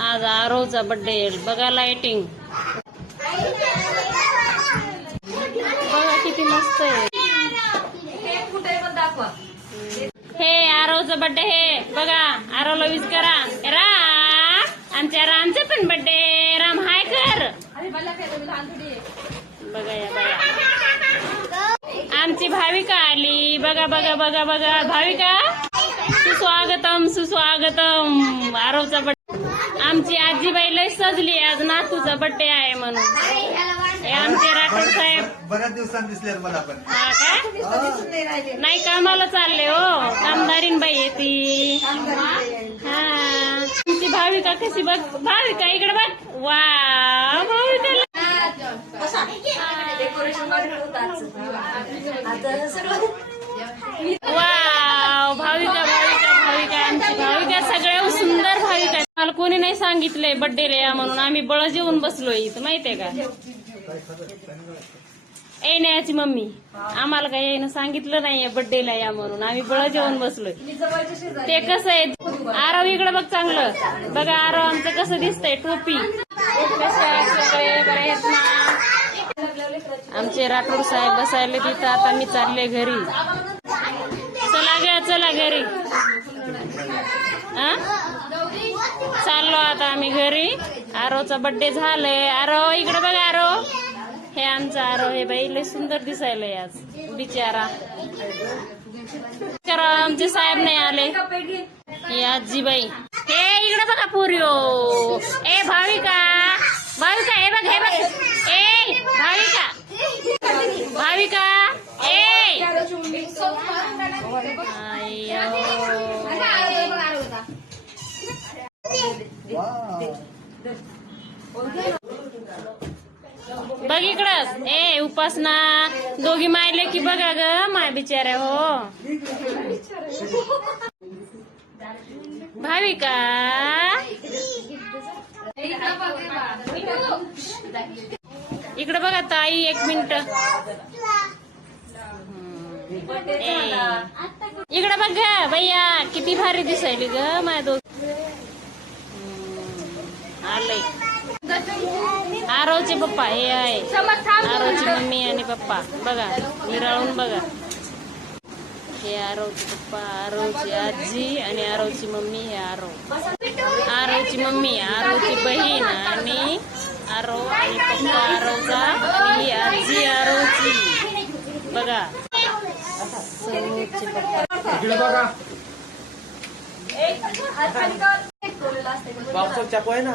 आज आरोचा बर्थडे बघा लाइटिंग बघा किती मस्त आहे. हे आरोचा बर्थडे हे बघा आरोला विश करा. राम आमच्या रामचा पण बर्थडे. राम हाय कर. बघा या बघा आमची भाविका आली. बघा बघा बघा बघा भाविका सुस्वागतम सुस्वागतम. आरोचा बर्थडे आमची आजीबाई लय सजली आज नातूचा बर्थडे आहे म्हणून. हे आमचे राठोड साहेब बऱ्याच दिवसांनी दिसले मला पण. हा का नाही कामाला चालले हो. कामदारीन बाई येते. हा आमची भाविका कशी बघ. भाविका इकडे बघ. वा भाविका वाव भाविका भाविका भाविका आमची भाविका सगळ्या सुंदर भाविका. मला कोणी नाही सांगितलंय बर्थडेला या म्हणून. आम्ही बळ जेवून बसलोय इथं माहितीये का. ए याची मम्मी आम्हाला काही यायनं सांगितलं नाहीये बर्थडेला या म्हणून. आम्ही बळ जेवून बसलोय. ते कसं आहे आरव इकडे बघ चांगलं. बघा आरव आमचं कसं दिसतंय. टोपी सगळे बरे आहेत ना. आमचे राठोड साहेब बसायला तिथं. आता मी चालले घरी. चला ग चला घरी. चाललो आता आम्ही घरी. आरोचा बर्थडे झालंय. आरो इकडे बघ आरो. हे आमचा आरो हे बाई लय सुंदर दिसायलंय आज बिचारा. आमचे साहेब नाही आले. हे आजीबाई हे इकडे बघा पोरियो. ए भाविका भाविका हे बघ हे बघ. ए भाविका भाविका ए बघ इकडं. ए उपासना दोघी मायले की बघा ग माय बिचाऱ्या हो. भाविका इकडे बघा ताई. एक मिनिट इकडे बघ ग भैया किती भारी दिसायली ग माय दोघ. आलंय आरोचे पप्पा हे आहे. आरोची मम्मी आणि पप्पा बघा निराळून बघा. हे आरोचे पप्पा आरोची आजी आणि आरोची मम्मी. हे आरोची मम्मी आरोची बहीण आणि आरो आणि पप्पा आरोचा आणि ही आजी आरोची बघा. पप्पा बापचा चाकू आहे ना.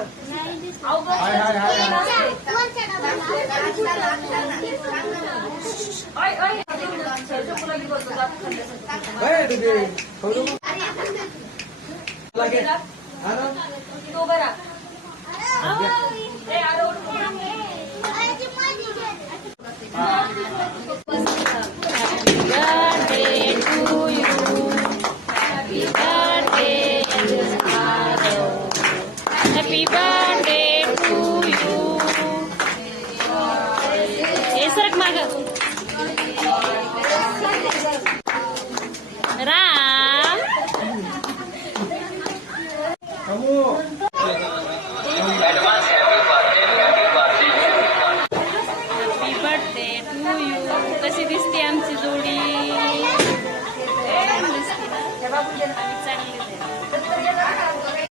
Happy birthday to you. हे सरक माग. राम